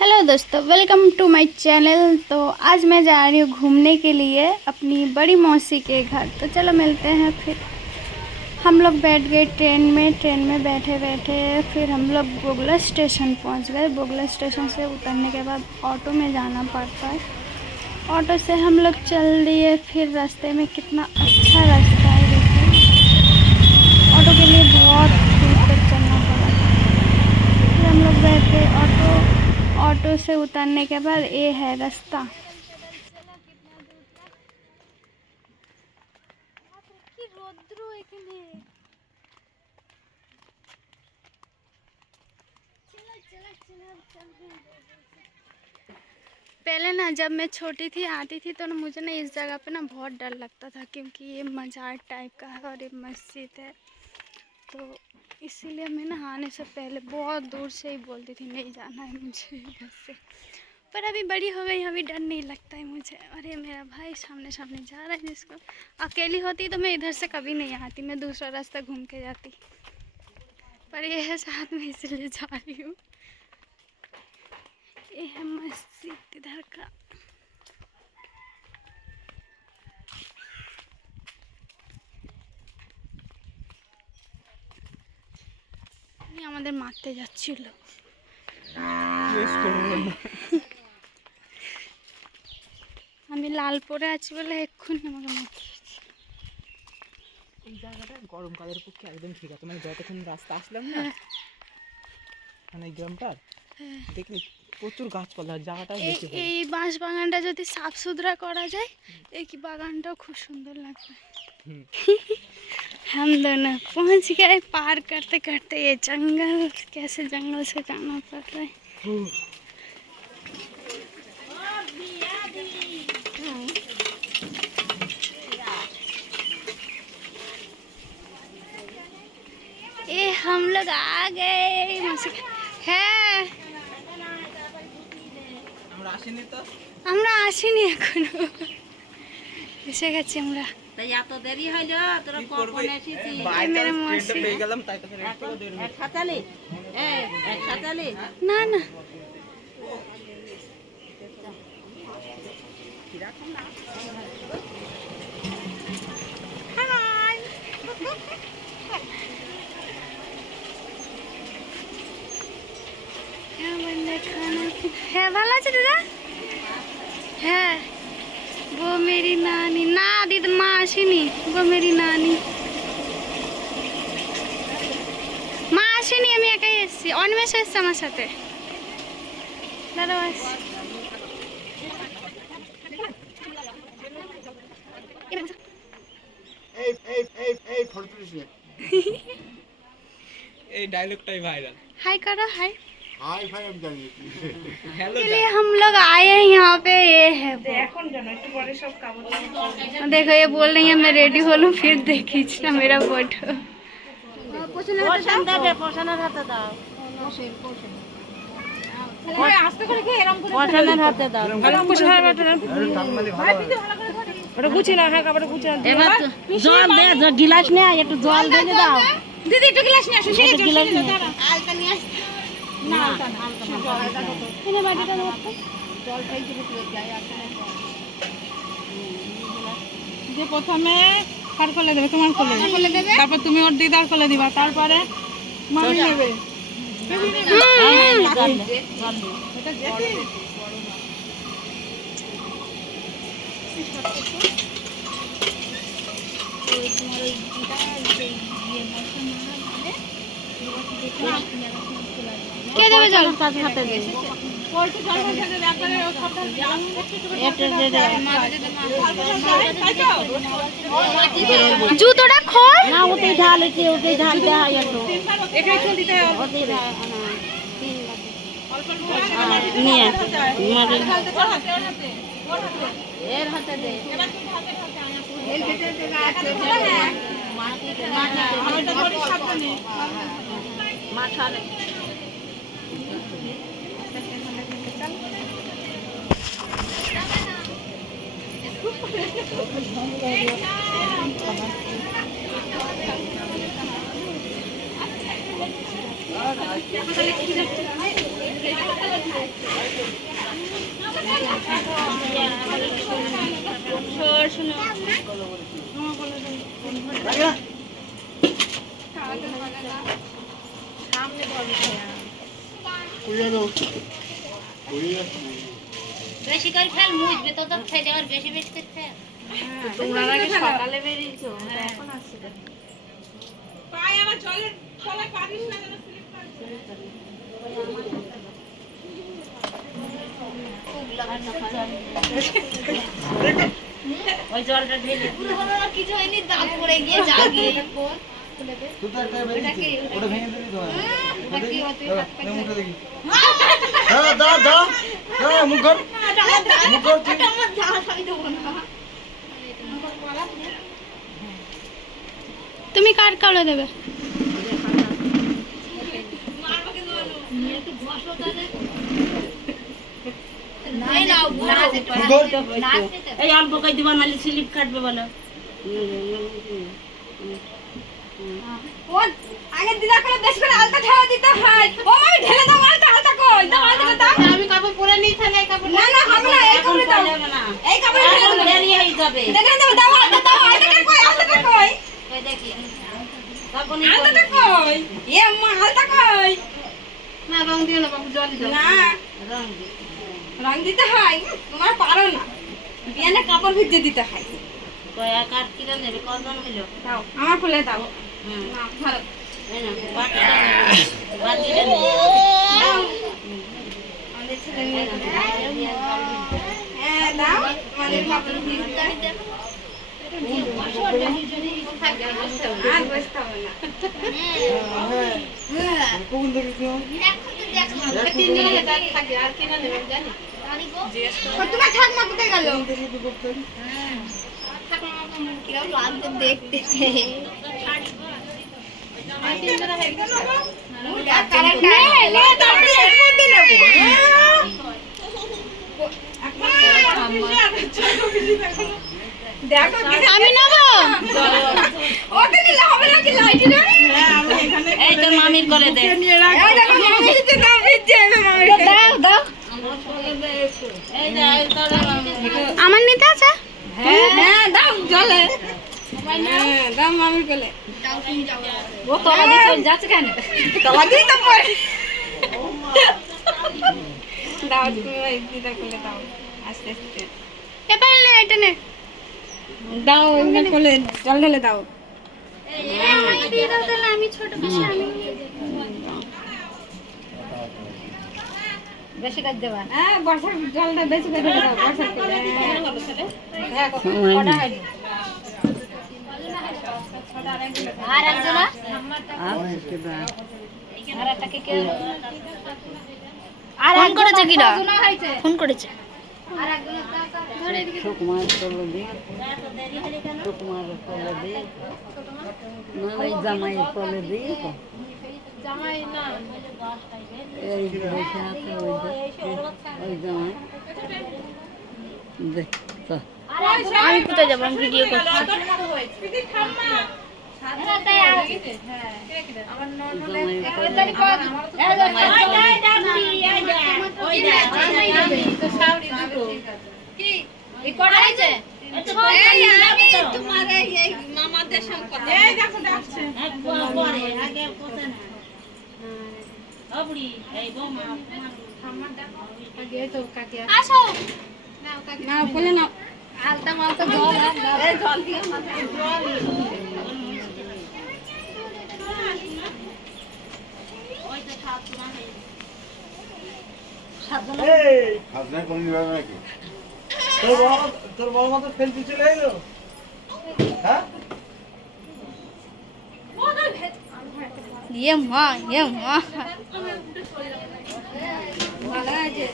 Hello दोस्तों, welcome to my channel. तो आज मैं जा रही हूँ घूमने के लिए अपनी बड़ी मौसी के घर। तो चलो मिलते हैं फिर। हम लोग बैठ गए ट्रेन में बैठे बैठे फिर हम लोग बोगला स्टेशन पहुँच गए। बोगला स्टेशन से उतरने के बाद ऑटो में जाना पड़ता है। ऑटो से हम लोग चल दिए। फिर रास्ते में कितना अच्छा रास्ता है, देखिए। ऑटो के लिए बहुत दूर तक चलना पड़ा। फिर हम लोग बैठ गए ऑटो से उतरने के बाद ये है रास्ता। पहले ना जब मैं छोटी थी आती थी तो ना मुझे ना इस जगह पे ना बहुत डर लगता था, क्योंकि ये मज़ार टाइप का है और ये मस्जिद है। तो इसीलिए मैं ना आने से पहले बहुत दूर से ही बोलती थी नहीं जाना है मुझे इधर से। पर अभी बड़ी हो गई, अभी डर नहीं लगता है मुझे। अरे मेरा भाई सामने सामने जा रहा है, जिसको अकेली होती तो मैं इधर से कभी नहीं आती, मैं दूसरा रास्ता घूम के जाती। पर ये है साथ में, इसलिए जा रही हूँ। ये है मस्जिद इधर का। আমাদের মারতে যাচ্ছিল। আমি লাল পরে আছি বলে এক্ষুনি আমাকে মারতে যাচ্ছে। এই জায়গাটা গরমকালের পক্ষে একদম ঠিক আছে। মানে যতক্ষণ রাস্তা আসলাম না, মানে এই গ্রামটার দেখলে প্রচুর গাছপালা, জায়গাটাও বেশি ভালো। এই বাঁশ বাগানটা যদি সাফ সুতরা করা যায়, এই বাগানটাও খুব সুন্দর লাগবে। हम दोनों पहुंच गए। पार करते करते ये जंगल, कैसे जंगल से जाना पड़ रहा है। ये हम लोग आ गए। হ্যাঁ, আমরা আসিনি এখনো, এসে গেছি আমরা। এত দেরি হইল, তোরা কখন এসেছিস? মেরে মৌসি পেয়ে গেলাম, তাই তো একসাথে একসাথে না না হ্যাঁ, ভালো আছে দাদা। হ্যাঁ, वो मेरी नानी ना दीदी माँ আসেনি। वो मेरी नानी মা আসেনি, আমি একাই এসেছি। অন্বেষ এসছে আমার সাথে। দাদা এই ডায়লগটাই ভাইরাল। हाय करो, हाय। हाय भाई हम जानिए हेलो के लिए हम लोग आए हैं यहाँ पे। ये है देखो, ये बोल रही है मैं रेडी हो लूँ, फिर देखी ना मेरा फोटो। পোষণের হাতে দাও, পোষণের হাতে দাও। এবার জল দে, গিলাস নে, একটু জল দিয়ে দাও। दीदी একটু গ্লাস নিয়ে আসো। সেই গিলাস নে। আলতা নিয়ে আসো না, এনে বাটিটা দাও তো। জলটাই কি ভিতরে যায় আসলে। যে প্রথমে কার কোলে দেবে, তোমার কোলে দেবে, তারপর তুমি ওর দিদার কোলে দিবা, তারপরে মামি নেবে। কে দেবে জল? হাতে দে। জুতোটা খোল না, ওটাই ঢাল, ওটাই ঢাল দেওয়া একটু নিয়ে এর হাতে দে। মাথালে বেশি করে ফেল মুজবে তো খেয়ে আর বেশি বেশি করে ফেল তোমরা নাকি সকালে বেরিয়েছো এখন আসছে পায়ে আমার জলের তলায় পারিস না যেন স্লিপ করে ওই জলটা ঢেলে পুরো হলো না কিছু হয়নি দাঁত পড়ে গিয়ে জাগে ওটা ভেঙে দিবি তো মুখ কর তুমি কার কালো দেবে এই অল্প করে দিবা নাহলে স্লিপ কাটবে বলো আগে দিদা করে বেশ করে আলতা ঢেলে দিতে হয় ও আমি ঢেলে দাও আলতা কই দাও আলতা দাও আমি কাপড় পরে নিই তাহলে এই কাপড় না না হবে না এই কাপড় দাও এই কাপড় ঢেলে দাও দেরি হয়ে যাবে দাও দাও আলতা কই আলতা কই ওই দেখি তখন আলতা কই এ মা আলতা কই না রং দিও না বাবু জল দাও না রং দি রং দিতে হয় তোমার পারো না বিয়ানে কাপড় ভিজে দিতে হয় কয়া কাট কিলো নেবে কজন হলো দাও আমার ফুলে দাও হুম না ভালো এই না বাটিটা নেবে বাটিটা নেবে দাও আমাদের ছেলে নিয়ে হ্যাঁ দাও আমাদের কাপড় ভিজে আর বসতে হবে না কোন দিকে কি তোমার ঠাকুমা কোথায় গেল দেখতে আমি নেবো ওতে নিলে হবে না কি লাইট রে এই তো মামির কোলে দে এই দেখো মামি দিতে দাও ভিজে মামি দাও দাও এই যে এই তো আমার নিতে আছে হ্যাঁ দাও জলে হ্যাঁ দাও মামির কোলে ও তোলা দিয়ে চল যাচ্ছে কেন তোলা দিই তো পরে দাও তুমি ওই দিদা কোলে দাও আস্তে আস্তে এবার নে এটা নে দাও এমনি কোলে জল ঢেলে দাও আমি দিয়ে দাও তাহলে আমি ছোট বেশি আমি বেশি কাজ দেবা হ্যাঁ বর্ষার জলটা বেশি করে ঢেলে দাও বর্ষার কোলে হ্যাঁ কটা হয়নি আর একজন আর একটা কে আর ফোন করেছে কিরা ফোন করেছে সুকুমার তলে দি সুকুমার তলে দি ওই জামাই তলে দি এই বসে আছে ওই জামাই দেখ তো আমি কোথায় যাবো আমি ভিডিও করছি আসো না বলে না আলতা মালতা জল দিয়ে খাজনা কোন দিবে নাকি তোর বড় মতো ফেলতে চলে এলো হ্যাঁ ये माँ भाলো আছে